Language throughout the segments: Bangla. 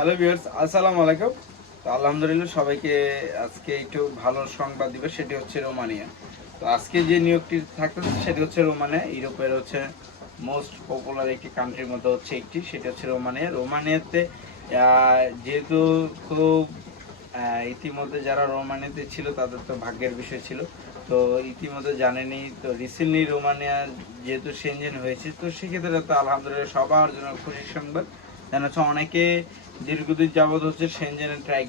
হ্যালো ভিউয়ার্স, আসসালামু আলাইকুম। তো আলহামদুলিল্লাহ সবাইকে আজকে একটু ভালো সংবাদ দিবে, সেটি হচ্ছে রোমানিয়া। তো আজকে যে নিয়োগটি থাকতেছে সেটি হচ্ছে রোমানিয়া, ইউরোপের হচ্ছে মোস্ট পপুলার একটি কান্ট্রির মধ্যে হচ্ছে একটি, সেটি হচ্ছে রোমানিয়া। রোমানিয়াতে যেহেতু খুব ইতিমধ্যে যারা রোমানিয়াতে ছিল তাদের তো ভাগ্যের বিষয় ছিল। তো ইতিমধ্যে জানেনই তো রিসেন্টলি রোমানিয়া যেহেতু সেনজেন হয়েছে, তো সেক্ষেত্রে তো আলহামদুলিল্লাহ সবার জন্য খুশির সংবাদ। দেন হচ্ছে অনেকে দীর্ঘদিন যাবৎ হচ্ছে সেনজেনে ট্রাই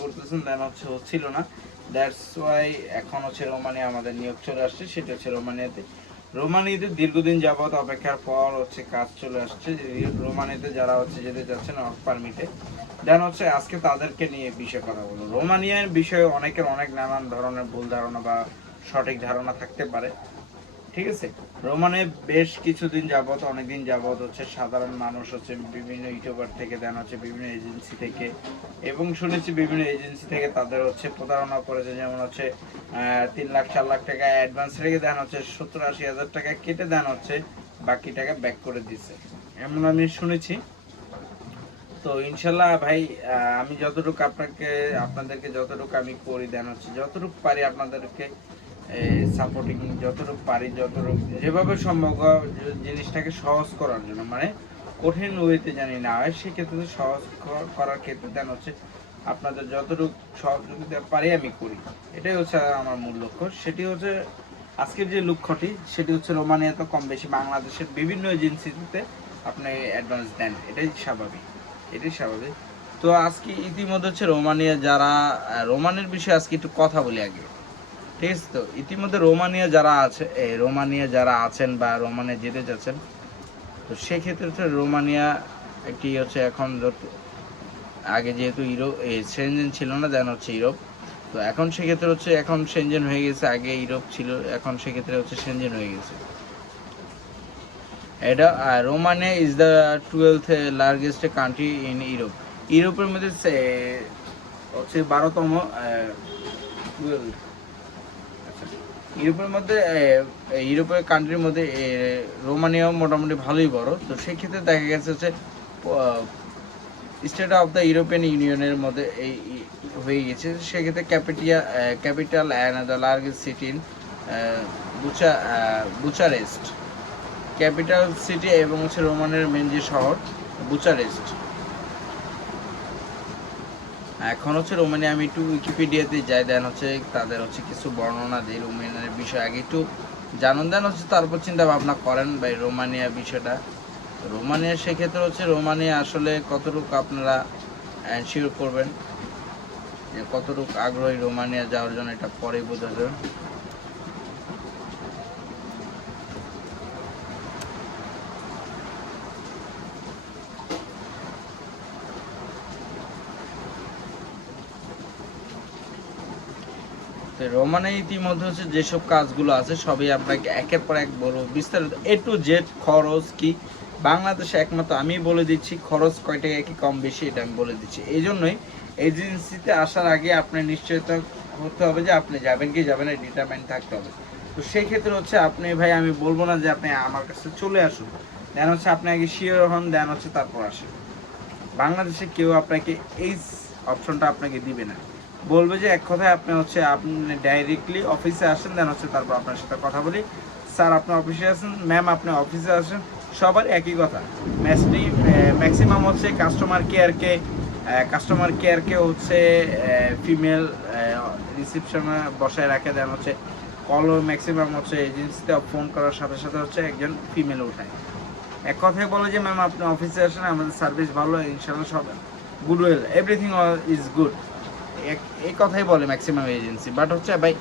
করতেছেন দেন হচ্ছে হচ্ছিল না। দ্যাটস ওয়াই এখন হচ্ছে রোমানিয়া আমাদের নিয়োগ চলে আসছে, সেটা হচ্ছে রোমানিয়াতে দীর্ঘদিন যাবৎ অপেক্ষার পর হচ্ছে কাজ চলে আসছে। রোমানিয়াতে যারা হচ্ছে যেতে যাচ্ছেন ওয়ার্ক পারমিটে, দেন হচ্ছে আজকে তাদেরকে নিয়ে বিষয়ে কথা বলবো। রোমানিয়ার বিষয়ে অনেকের অনেক নানান ধরনের ভুল ধারণা বা সঠিক ধারণা থাকতে পারে, ঠিক আছে। রোমানে বেশ কিছুদিন যাবত অনেকদিন যাবত হচ্ছে সাধারণ মানুষ হচ্ছে বিভিন্ন ইউটিউবার থেকে দেন হচ্ছে বিভিন্ন এজেন্সি থেকে, এবং শুনেছি বিভিন্ন এজেন্সি থেকে তাদের হচ্ছে প্রতারণা করেছে। যেমন হচ্ছে 3 লাখ 4 লাখ টাকা অ্যাডভান্স রেখে দেন হচ্ছে 70-80 হাজার টাকা কেটে দেন হচ্ছে বাকি টাকা ব্যাক করে দিচ্ছে, এমন আমি শুনেছি। তো ইনশাল্লাহ ভাই, আমি যতটুকু আপনাদেরকে যতটুকু আমি করি দেন হচ্ছে যতটুকু পারি আপনাদেরকে সাপোর্টিং, যতটুকু পারি যতটুকু যেভাবে সম্ভব জিনিসটাকে সহজ করার জন্য, মানে কঠিন ওয়েতে জানি না হয় সেক্ষেত্রে সহজ করার ক্ষেত্রে দেন হচ্ছে আপনাদের যতটুকু সহযোগিতা পারি আমি করি। এটাই হচ্ছে আমার মূল লক্ষ্য। সেটি হচ্ছে আজকের যে লক্ষ্যটি, সেটি হচ্ছে রোমানিয়া তো কম বেশি বাংলাদেশের বিভিন্ন এজেন্সিতে আপনি অ্যাডভান্স দেন, এটাই স্বাভাবিক। তো আজকে ইতিমধ্যে হচ্ছে রোমানিয়া যারা রোমানের বিষয়ে আজকে একটু কথা বলি আগে, ঠিক আছে। তো ইতিমধ্যে রোমানিয়া যারা আছেন বা রোমানিয়া যেতে চাচ্ছেন, তো সেক্ষেত্রে হচ্ছে রোমানিয়া একটি হচ্ছে এখন আগে যেহেতু সেনজেন ছিল না, দেন হচ্ছে ইউরোপ। তো এখন সেক্ষেত্রে হচ্ছে এখন সেনজেন হয়ে গেছে, আগে ইউরোপ ছিল, এখন সেক্ষেত্রে হচ্ছে সেনজেন হয়ে গেছে। এটা Romania is the 12th largest country in Europe. ইউরোপের মধ্যে হচ্ছে 12তম, ইউরোপের মধ্যে ইউরোপের কান্ট্রির মধ্যে রোমানিয়াও মোটামুটি ভালোই বড়। তো সেক্ষেত্রে দেখা গেছে হচ্ছে স্টেট অফ দ্য ইউরোপিয়ান ইউনিয়নের মধ্যে এই হয়ে গেছে। সেক্ষেত্রে capital and the largest city in Bucharest, capital city এবং হচ্ছে রোমানের মেন যে শহর বুচারেস্ট। এখন হচ্ছে রোমানিয়া আমি একটু উইকিপিডিয়াতে যাই, দেন হচ্ছে তাদের হচ্ছে কিছু বর্ণনা দিই রোমানিয়ার বিষয়ে, আগে একটু জানুন, দেন হচ্ছে তারপর চিন্তা ভাবনা করেন ভাই রোমানিয়া বিষয়টা। রোমানিয়া সেক্ষেত্রে হচ্ছে রোমানিয়া আসলে কতটুকু আপনারা এনশিওর করবেন যে কতটুকু আগ্রহী রোমানিয়া যাওয়ার জন্য, এটা পরেই বোঝা যাবে। তো রোমানে ইতিমধ্যে হচ্ছে যেসব কাজগুলো আছে সবই আপনাকে একের পর এক বলবো বিস্তারিত, এ টু জেড। খরচ কি বাংলাদেশে একমাত্র আমি বলে দিচ্ছি, খরচ কয় টাকা কি কম বেশি এটা আমি বলে দিচ্ছি। এই জন্যই এজেন্সিতে আসার আগে আপনার নিশ্চয়তা হতে হবে যে আপনি যাবেন কি যাবেন না, ডিটারমাইন্ড থাকতে হবে। তো সেই ক্ষেত্রে হচ্ছে আপনি ভাই, আমি বলবো না যে আপনি আমার কাছে চলে আসুন, দেন হচ্ছে আপনি আগে শিওর হন, দেন হচ্ছে তারপর আসেন। বাংলাদেশে কেউ আপনাকে এই অপশনটা আপনাকে দিবে না, বলবে যে এক কথায় আপনি ডাইরেক্টলি অফিসে আসেন, দেন হচ্ছে তারপর আপনার সাথে কথা বলি, স্যার আপনি অফিসে আসেন, ম্যাম আপনি অফিসে আসেন, সবার একই কথা। ম্যাক্সিমাম হচ্ছে কাস্টমার কেয়ারকে হচ্ছে ফিমেল রিসিপশনে বসায় রাখে, দেন হচ্ছে কলও ম্যাক্সিমাম হচ্ছে এজেন্সিতে ফোন করার সাথে সাথে হচ্ছে একজন ফিমেল উঠায়। এক কথায় বলে যে ম্যাম আপনি অফিসে আসেন, আমাদের সার্ভিস ভালো, ইনশাল্লাহ সব গুডউইল, এভরিথিং ইজ গুড, এই কথাই বলে ম্যাক্সিমাম এজেন্সি। বাট হচ্ছে ভাই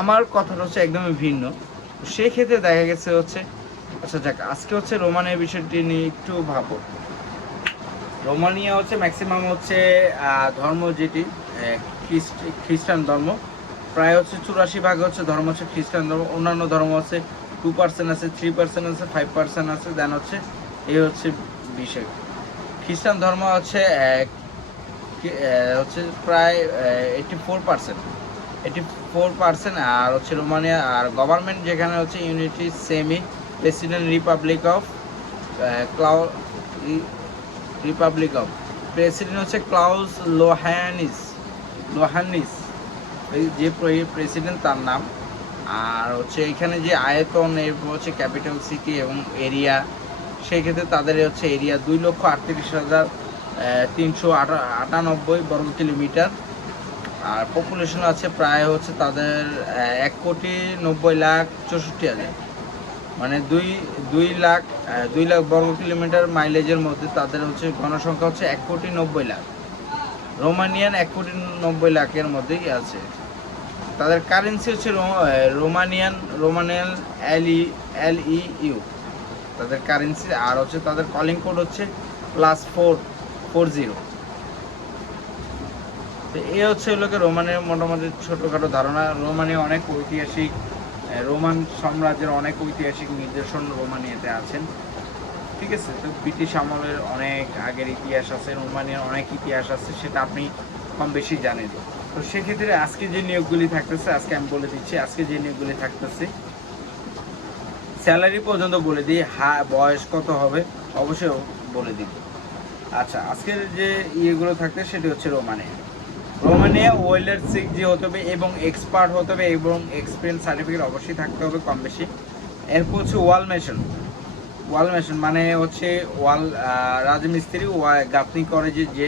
আমার কথাটা হচ্ছে একদমই ভিন্ন। সেই ক্ষেত্রে দেখা গেছে হচ্ছে, আচ্ছা যাক, আজকে হচ্ছে রোমানিয়ার বিষয়টি নিয়ে একটু ভাবো। রোমানিয়া হচ্ছে ম্যাক্সিমাম হচ্ছে ধর্ম যেটি খ্রিস্টান ধর্ম, প্রায় হচ্ছে 84% হচ্ছে ধর্ম হচ্ছে খ্রিস্টান ধর্ম। অন্যান্য ধর্ম হচ্ছে 2% আছে, 3% আছে, 5% আছে, দেন হচ্ছে এই হচ্ছে বিষয়। খ্রিস্টান ধর্ম হচ্ছে হচ্ছে প্রায় 84%, আর হচ্ছে রোমানিয়া। আর গভর্নমেন্ট যেখানে হচ্ছে unity semi president Republic of president হচ্ছে ক্লাউস লোহানিস, এই যে প্রেসিডেন্ট তার নাম। আর হচ্ছে এখানে যে আয়তন, এরপর হচ্ছে ক্যাপিটাল সিটি এবং এরিয়া, সেই ক্ষেত্রে তাদের হচ্ছে এরিয়া 2,38,398 বর্গ কিলোমিটার। আর পপুলেশন আছে প্রায় হচ্ছে তাদের 1,90,64,000, মানে দুই লাখ বর্গ কিলোমিটার মাইলেজের মধ্যে তাদের হচ্ছে জনসংখ্যা হচ্ছে 1,90,00,000। রোমানিয়ান 1,90,00,000-এর মধ্যেই আছে। তাদের কারেন্সি হচ্ছে রোমানিয়ান LEU তাদের কারেন্সি। আর হচ্ছে তাদের কলিং কোড হচ্ছে +440। তো এই হচ্ছে লোকে রোমানিয়ার মোটামুটি ছোটোখাটো ধারণা। রোমানিয়া অনেক ঐতিহাসিক, রোমান সাম্রাজ্যের অনেক ঐতিহাসিক নিদর্শন রোমানিয়াতে আছেন, ঠিক আছে। তো ব্রিটিশ আমলের অনেক আগের ইতিহাস আছে, রোমানিয়ার অনেক ইতিহাস আছে, সেটা আপনি কম বেশি জানেন। তো সেক্ষেত্রে আজকে যে নিয়োগগুলি থাকতেছে, আজকে আমি বলে দিচ্ছি আজকে যে নিয়োগগুলি থাকতেছে। স্যালারি পর্যন্ত বলে দিই, বয়স কত হবে অবশ্যই বলে দিব। আচ্ছা, আজকের যে ইয়েগুলো থাকতে সেটি হচ্ছে রোমানিয়া ওয়েল্ডার 6G হতে হবে এবং এক্সপার্ট হতে হবে এবং এক্সপিরিয়েন্স সার্টিফিকেট অবশ্যই থাকতে হবে কম বেশি। এরপর হচ্ছে ওয়াল মেশন মানে হচ্ছে রাজমিস্ত্রি গাঁথনি করে যে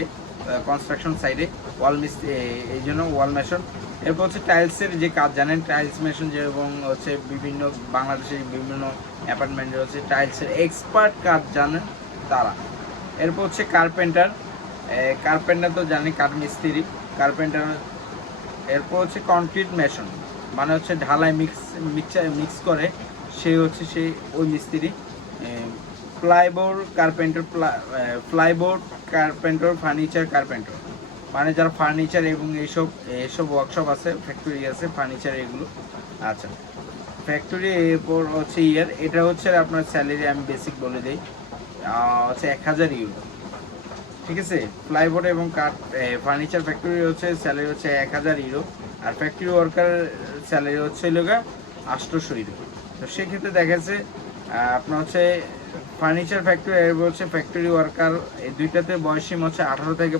কনস্ট্রাকশন সাইডে ওয়াল মিস্ত্রি, এই জন্য ওয়াল মেশন। এরপর হচ্ছে টাইলসের যে কাজ জানেন, টাইলস মেশন যে, এবং হচ্ছে বিভিন্ন বাংলাদেশের বিভিন্ন অ্যাপার্টমেন্টে হচ্ছে টাইলসের এক্সপার্ট কাজ জানেন তারা। এরপর হচ্ছে কার্পেন্টার তো জানি, কাঠমিস্ত্রি কার্পেন্টার। এরপর হচ্ছে কনক্রিট মেশন, মানে হচ্ছে ঢালাই মিক্স করে সে হচ্ছে ওই মিস্ত্রি। প্লাইবোর্ড কার্পেন্টার, ফার্নিচার কার্পেন্টার, মানে যারা ফার্নিচার এবং এইসব ওয়ার্কশপ আছে, ফ্যাক্টরি আছে ফার্নিচার এগুলো। আচ্ছা, ফ্যাক্টরি। এরপর হচ্ছে এটা হচ্ছে আপনার স্যালারি আমি বেসিক বলে দিই, হচ্ছে 1,000 ইউরো, ঠিক আছে। প্লাইবোর্ড এবং ফার্নিচার ফ্যাক্টরি হচ্ছে স্যালারি হচ্ছে 1,000 ইউরো, আর ফ্যাক্টরি ওয়ার্কার স্যালারি হচ্ছে 800 ইউরো। তো সেক্ষেত্রে দেখা যাচ্ছে আপনার হচ্ছে ফার্নিচার ফ্যাক্টরি, এরপর হচ্ছে ফ্যাক্টরি ওয়ার্কার, এই দুইটাতে বয়সীমা হচ্ছে 18 থেকে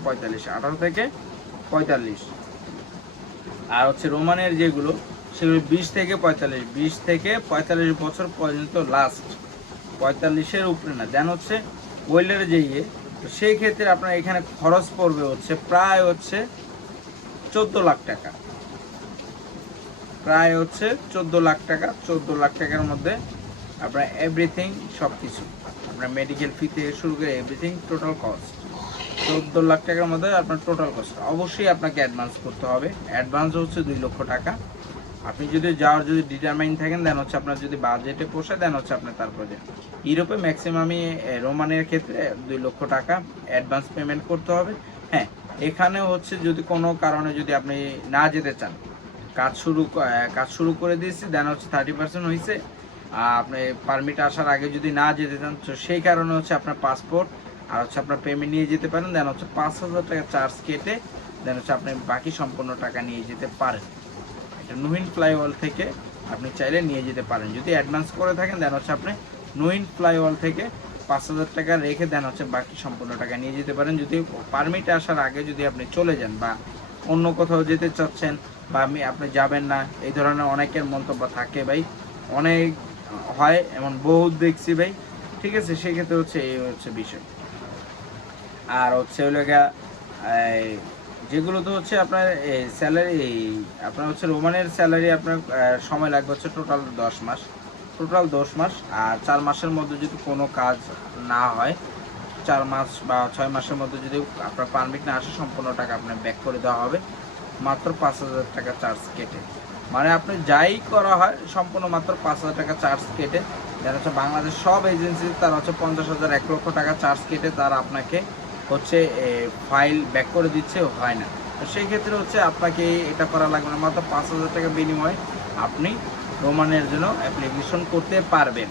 45। আর হচ্ছে রোমানের যেগুলো সেগুলো 20 থেকে 45 বছর পর্যন্ত, লাস্ট 45-এর উপরে না। দেন হচ্ছে ওয়েল্ডারের যে তো সেই ক্ষেত্রে আপনার এখানে খরচ পড়বে হচ্ছে প্রায় হচ্ছে 14 লাখ টাকা, প্রায় হচ্ছে 14 লাখ টাকা। 14 লাখ টাকার মধ্যে আপনার এভরিথিং, সব কিছু আপনার মেডিকেল ফি থেকে শুরু করে এভরিথিং টোটাল কস্ট 14 লাখ টাকার মধ্যে আপনার টোটাল কস্ট। অবশ্যই আপনাকে অ্যাডভান্স করতে হবে, অ্যাডভান্স হচ্ছে 2 লক্ষ টাকা। আপনি যদি ডিটারমাইন থাকেন, দেন হচ্ছে আপনার যদি বাজেটে পোষায়, দেন হচ্ছে আপনার তারপরে ইউরোপে ম্যাক্সিমামই রোমানের ক্ষেত্রে 2 লক্ষ টাকা অ্যাডভান্স পেমেন্ট করতে হবে। হ্যাঁ, এখানে হচ্ছে যদি কোনো কারণে যদি আপনি না যেতে চান, কাজ শুরু করে দিয়েছি, দেন হচ্ছে 30% হয়েছে, আপনি পারমিট আসার আগে যদি না যেতে চান, তো সেই কারণে হচ্ছে আপনার পাসপোর্ট আর হচ্ছে আপনার পেমেন্ট নিয়ে যেতে পারেন। দেন হচ্ছে 5,000 টাকা চার্জ কেটে দেন হচ্ছে আপনি বাকি সম্পূর্ণ টাকা নিয়ে যেতে পারেন। এটা নুহিন ফ্লাইওভার থেকে আপনি চাইলে নিয়ে যেতে পারেন। যদি অ্যাডভান্স করে থাকেন, দেন হচ্ছে আপনি নুহিন ফ্লাইওভার থেকে 5,000 টাকা রেখে দেন হচ্ছে বাকি সম্পূর্ণ টাকা নিয়ে যেতে পারেন। যদি পারমিট আসার আগে যদি আপনি চলে যান বা অন্য কোথাও যেতে চাচ্ছেন বা আপনি যাবেন না, এই ধরনের অনেকের মন্তব্য থাকে ভাই, অনেক হয় এমন বহুত দেখছি ভাই, ঠিক আছে। সেক্ষেত্রে হচ্ছে এই হচ্ছে বিষয়। আর হচ্ছে যেগুলো তো হচ্ছে আপনার স্যালারি, আপনার হচ্ছে রোমানের স্যালারি আপনার সময় লাগবে হচ্ছে টোটাল 10 মাস। আর 4 মাসের মধ্যে যদি কোনো কাজ না হয়, 4 মাস বা 6 মাসের মধ্যে যদি আপনার পারমিট না আসে, সম্পূর্ণ টাকা আপনার ব্যাক করে দেওয়া হবে, মাত্র 5,000 টাকা চার্জ কেটে। মানে আপনি যাই করা হয় সম্পূর্ণ মাত্র 5,000 টাকা চার্জ কেটে। যারা হচ্ছে বাংলাদেশ সব এজেন্সি তারা হচ্ছে 50,000 1 লক্ষ টাকা চার্জ কেটে তারা আপনাকে হচ্ছে ফাইল ব্যাক করে দিচ্ছে, হয় না। তো সেই ক্ষেত্রে হচ্ছে আপনাকে এটা করা লাগবে না, মাত্র 5,000 টাকা বিনিময়ে আপনি রোমানের জন্য অ্যাপ্লিকেশন করতে পারবেন।